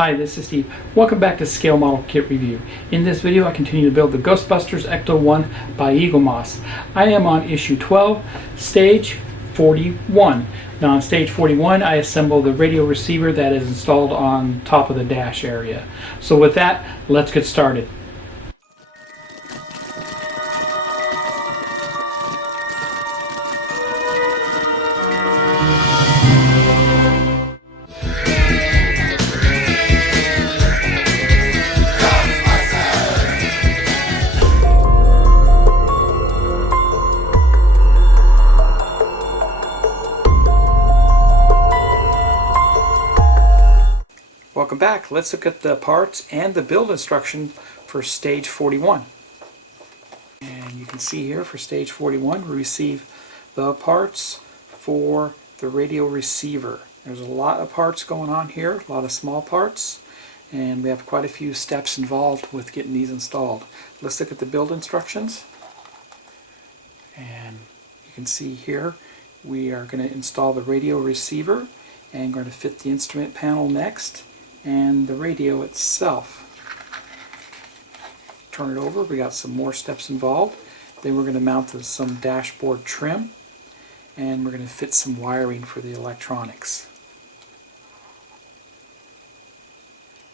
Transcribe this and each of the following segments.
Hi, this is Steve. Welcome back to Scale Model Kit Review. In this video I continue to build the Ghostbusters Ecto-1 by Eagle Moss. I am on issue 12, stage 41. Now on stage 41 I assemble the radio receiver that is installed on top of the dash area. So with that, let's get started. Welcome back. Let's look at the parts and the build instruction for stage 41. And you can see here for stage 41 we receive the parts for the radio receiver. There's a lot of parts going on here, a lot of small parts, and we have quite a few steps involved with getting these installed. Let's look at the build instructions. And you can see here we are going to install the radio receiver and going to fit the instrument panel next, and the radio itself. Turn it over, we got some more steps involved. Then we're going to mount some dashboard trim, and we're going to fit some wiring for the electronics.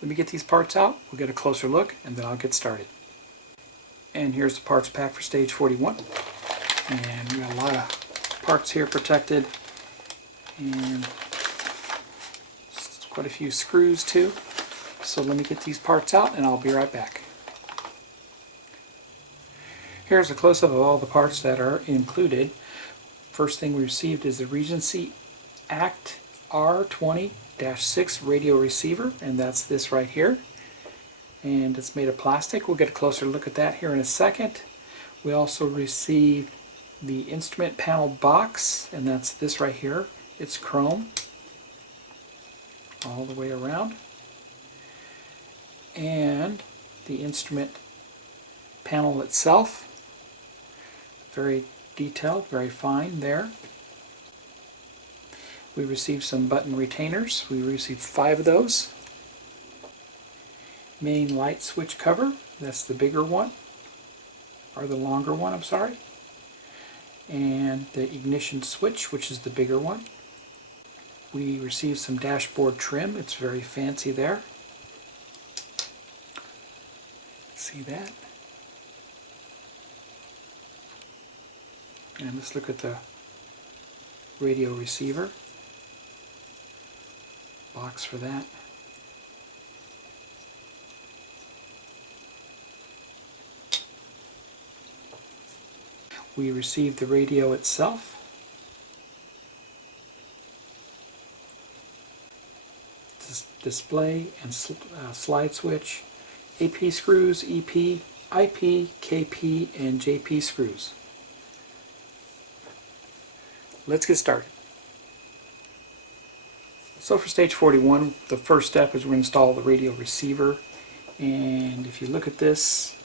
Let me get these parts out, we'll get a closer look, and then I'll get started. And here's the parts pack for stage 41. And we got a lot of parts here protected, and quite a few screws too. So let me get these parts out and I'll be right back. Here's a close-up of all the parts that are included. First thing we received is the Regency Act R20-6 radio receiver, and that's this right here. And it's made of plastic. We'll get a closer look at that here in a second. We also received the instrument panel box, and that's this right here. It's chrome all the way around, and the instrument panel itself, very detailed, very fine there. We received some button retainers. We received 5 of those. Main light switch cover, that's the bigger one, or the longer one, I'm sorry, and the ignition switch, which is the bigger one. We received some dashboard trim. It's very fancy there. See that? And let's look at the radio receiver. Box for that. We received the radio itself. Display and slide switch, AP screws, EP, IP, KP, and JP screws. Let's get started. So for stage 41, the first step is we're going to install the radio receiver. And if you look at this,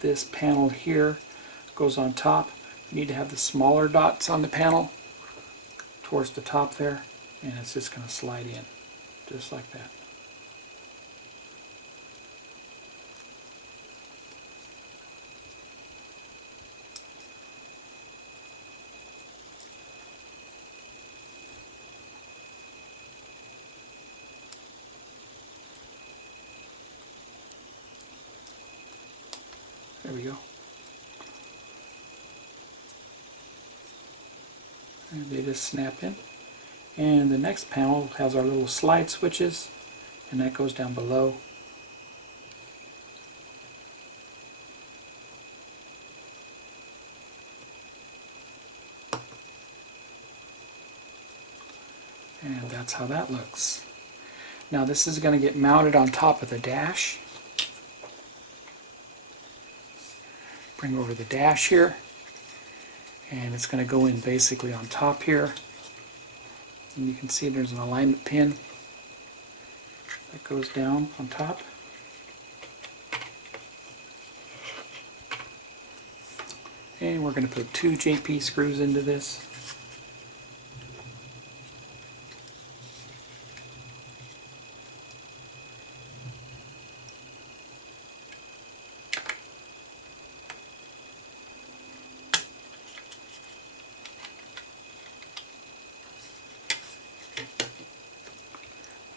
this panel here goes on top. You need to have the smaller dots on the panel towards the top there. And it's just going to slide in, just like that. There we go. And they just snap in. And the next panel has our little slide switches, and that goes down below. And that's how that looks. Now this is going to get mounted on top of the dash. Bring over the dash here, and it's going to go in basically on top here. And you can see there's an alignment pin that goes down on top. And we're going to put 2 JP screws into this.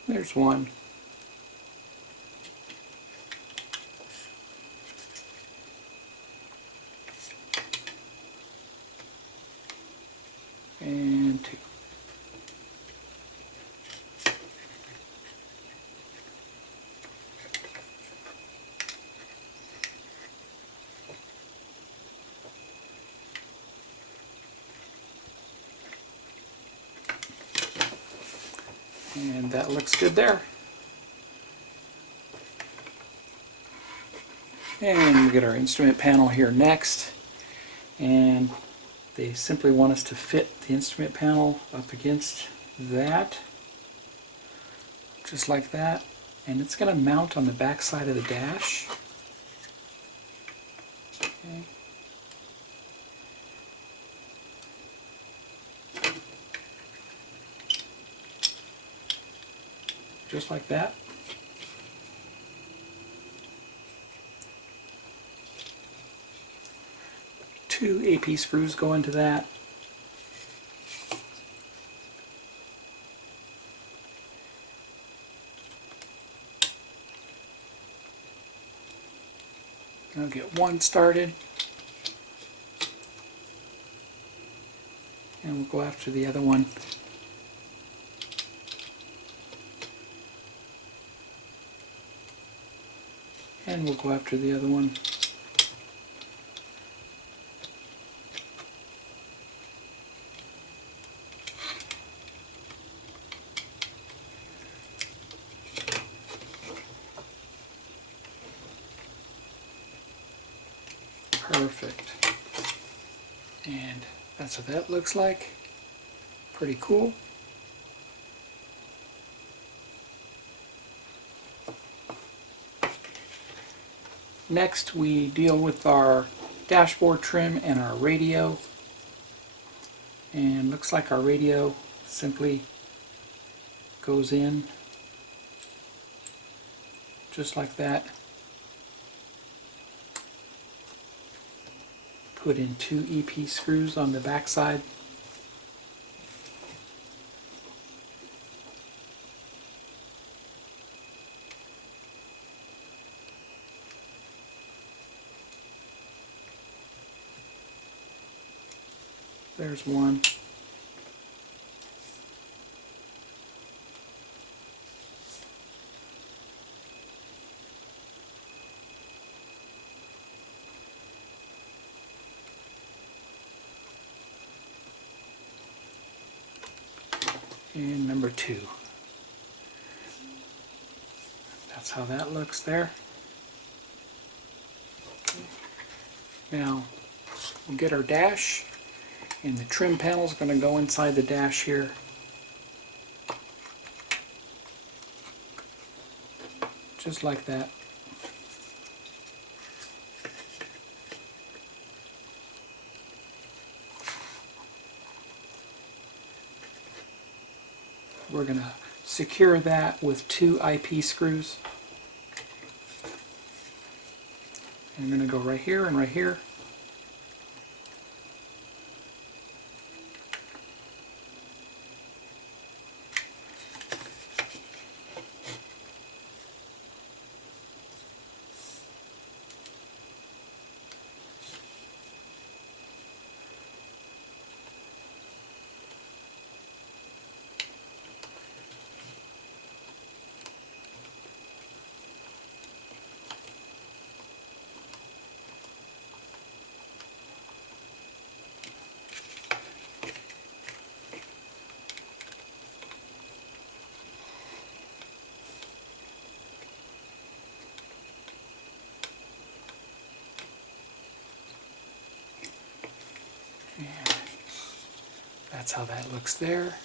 There's one. And two. And that looks good there. And we get our instrument panel here next. And they simply want us to fit the instrument panel up against that, just like that. And it's going to mount on the back side of the dash. Okay. Just like that. Two AP screws go into that. I'll get one started. And we'll go after the other one. And we'll go after the other one. Perfect. And that's what that looks like. Pretty cool. Next we deal with our dashboard trim and our radio. And looks like our radio simply goes in just like that. Put in two EP screws on the back side. There's one. And number two. That's how that looks there. Now we'll get our dash, and the trim panel is going to go inside the dash here. Just like that. We're going to secure that with two IP screws. And I'm going to go right here and right here. That's how that looks there.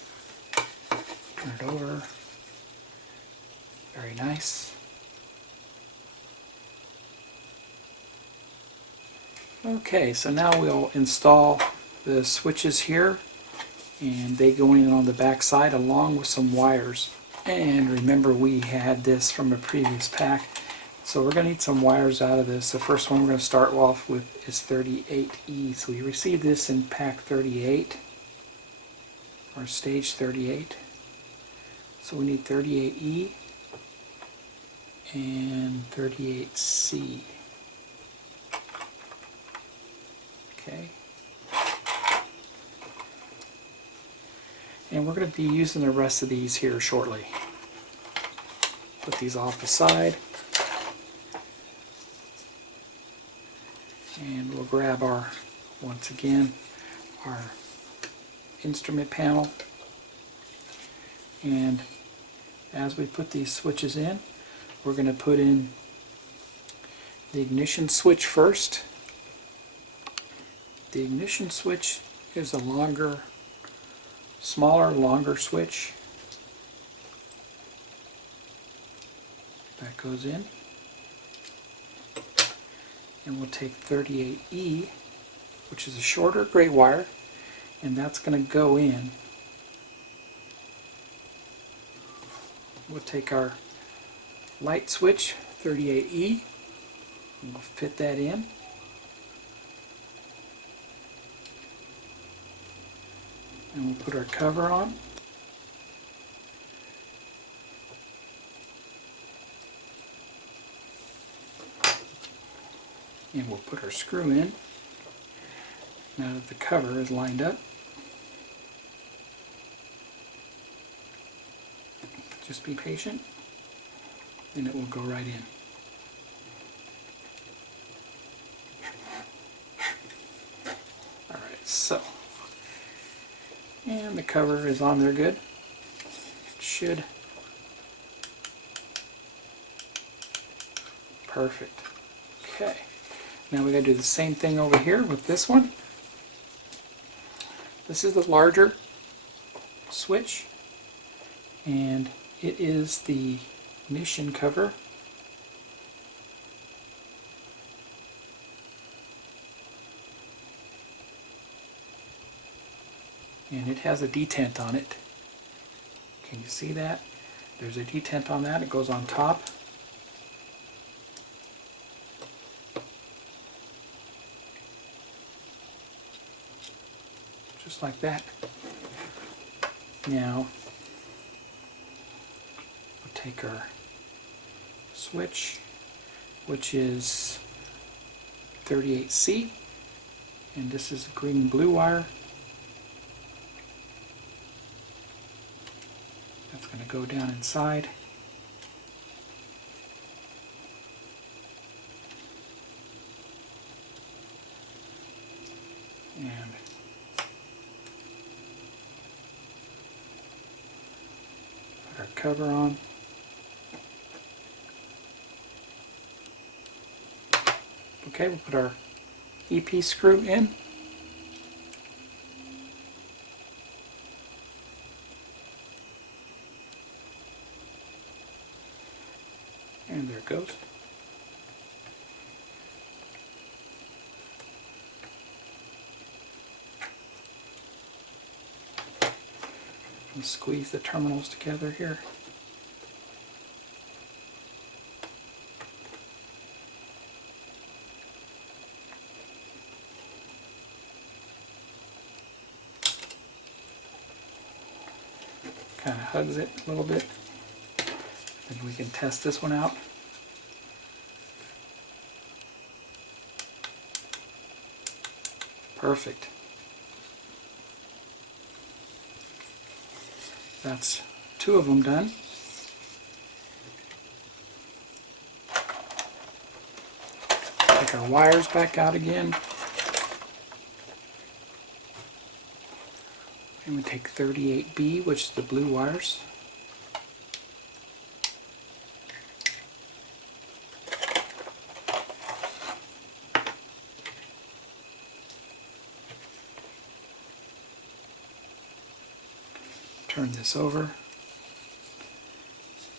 Turn it over. Very nice. Okay, so now we'll install the switches here, and they go in on the back side along with some wires. And remember, we had this from a previous pack, so we're going to need some wires out of this. The first one we're going to start off with is 38E. So we received this in pack 38, or stage 38. So we need 38E and 38C. Okay. And we're going to be using the rest of these here shortly. Put these off the side. And we'll grab our, once again, our instrument panel. And as we put these switches in, we're going to put in the ignition switch first. The ignition switch is a longer, smaller, longer switch. That goes in. And we'll take 38E, which is a shorter gray wire, and that's going to go in. We'll take our light switch, 38E, and we'll fit that in. And we'll put our cover on. And we'll put our screw in. Now that the cover is lined up, just be patient and it will go right in. Alright, so, and the cover is on there good. It should. Perfect. Okay. Now we got to do the same thing over here with this one. This is the larger switch, and it is the ignition cover. And it has a detent on it. Can you see that? There's a detent on that. It goes on top. Just like that. Now, we'll take our switch, which is 38C, and this is green and blue wire. That's going to go down inside. And put our cover on. Okay, we'll put our EP screw in. And there it goes. And squeeze the terminals together here. Kind of hugs it a little bit. And we can test this one out. Perfect. That's two of them done. Take our wires back out again. And we take 38B, which is the blue wires. Turn this over,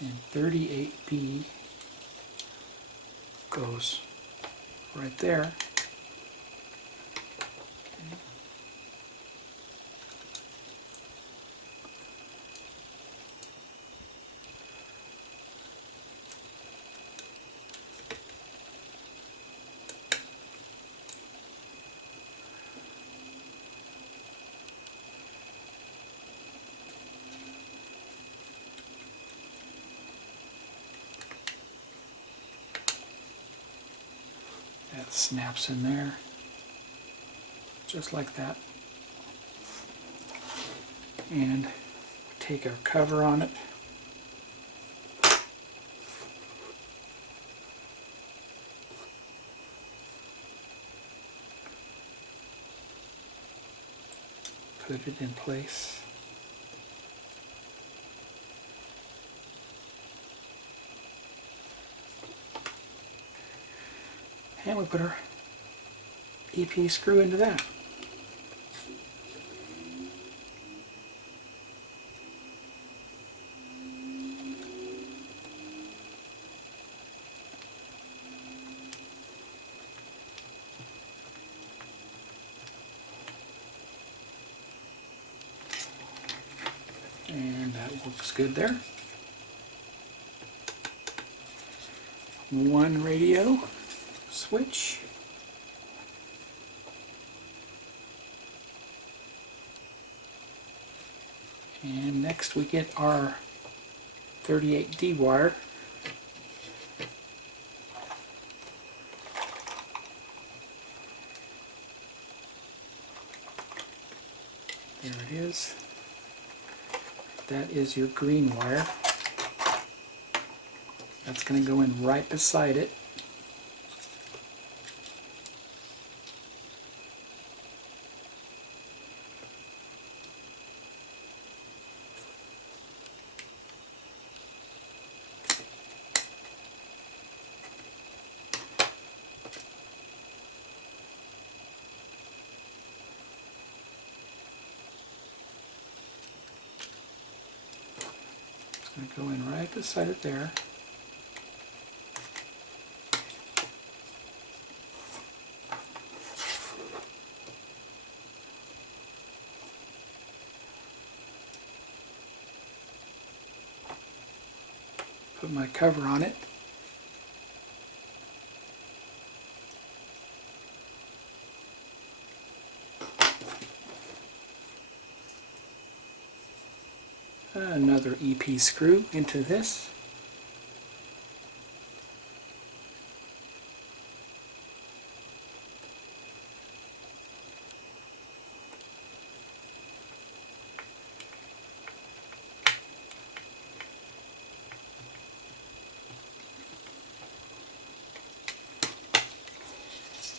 and 38B goes right there. That snaps in there, just like that. And take our cover on it. Put it in place. And we put our EP screw into that. And that looks good there. One radio switch. And next we get our 38D wire. There it is. That is your green wire. That's going to go in right beside it. It's going to go in right beside it there. Put my cover on it. Another EP screw into this.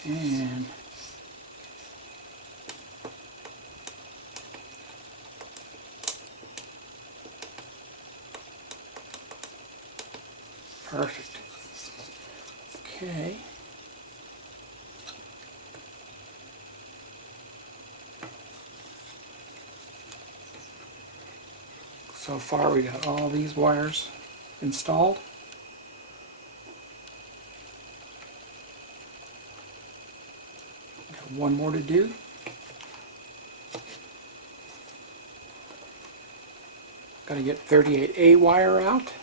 And perfect. Okay. So far we got all these wires installed. Got one more to do. Got to get 38A wire out.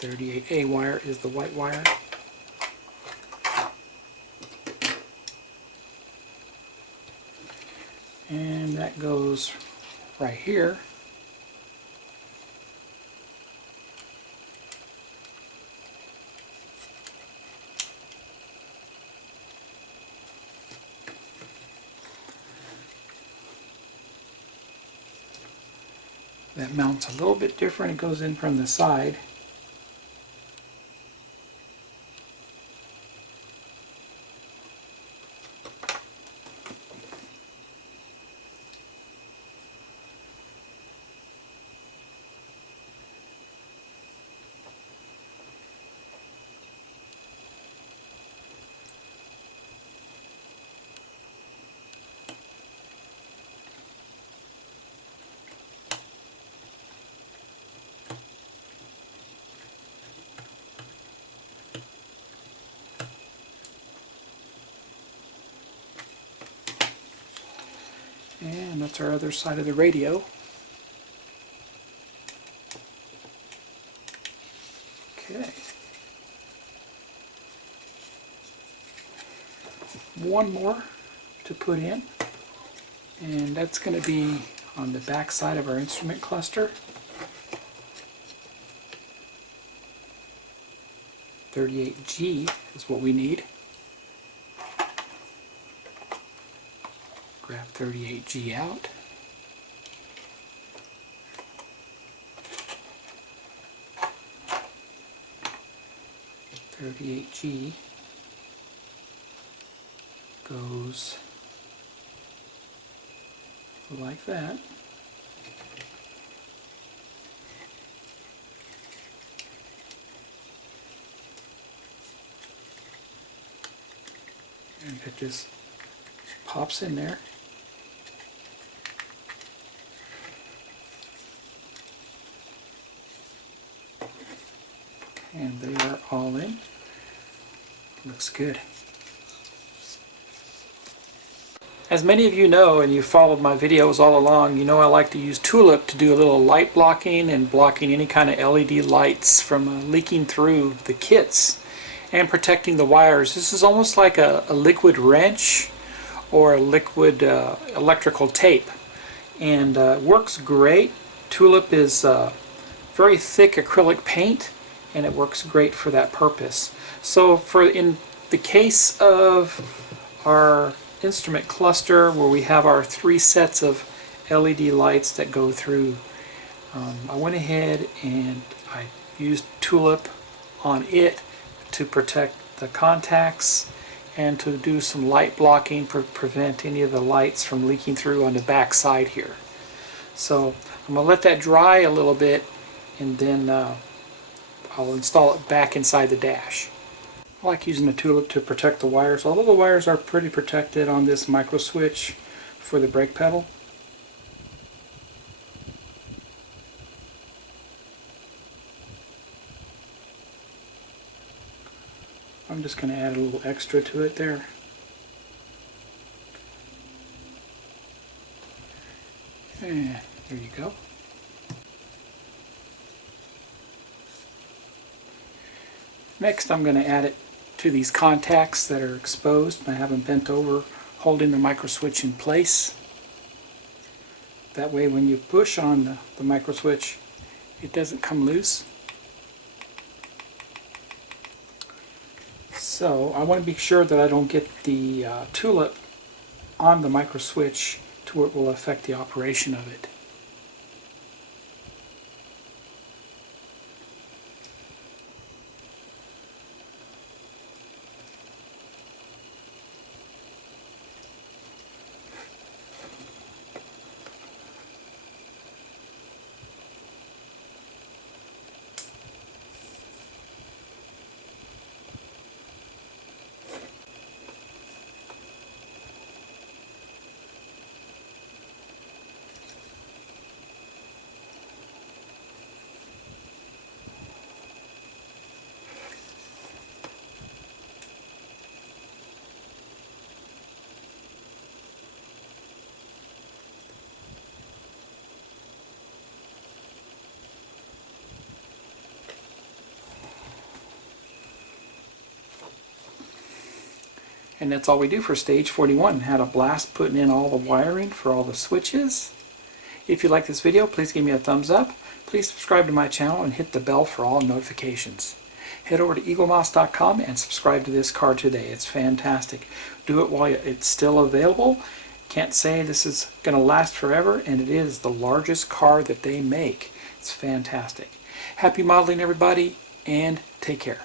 The 38A wire is the white wire. And that goes right here. That mounts a little bit different. It goes in from the side. And that's our other side of the radio. Okay. One more to put in, and that's going to be on the back side of our instrument cluster. 38G is what we need. Grab 38G out. .38G goes like that. And it just pops in there. And they are all in. Looks good. As many of you know, and you've followed my videos all along, you know I like to use Tulip to do a little light blocking and blocking any kind of LED lights from leaking through the kits and protecting the wires. This is almost like a liquid wrench or a liquid electrical tape, and works great. Tulip is very thick acrylic paint, and it works great for that purpose. So in the case of our instrument cluster, where we have our 3 sets of LED lights that go through, I went ahead and I used Tulip on it to protect the contacts and to do some light blocking to prevent any of the lights from leaking through on the back side here. So I'm going to let that dry a little bit, and then I'll install it back inside the dash. I like using the Tulip to protect the wires, although the wires are pretty protected on this micro switch for the brake pedal. I'm just going to add a little extra to it there. And there you go. Next I'm going to add it to these contacts that are exposed. I have them bent over, holding the micro switch in place. That way when you push on the micro switch, it doesn't come loose. So I want to be sure that I don't get the Tulip on the micro switch to where it will affect the operation of it. And that's all we do for stage 41. Had a blast putting in all the wiring for all the switches. If you like this video, please give me a thumbs up. Please subscribe to my channel and hit the bell for all notifications. Head over to eaglemouse.com and subscribe to this car today. It's fantastic. Do it while it's still available. Can't say this is going to last forever, and it is the largest car that they make. It's fantastic. Happy modeling, everybody, and take care.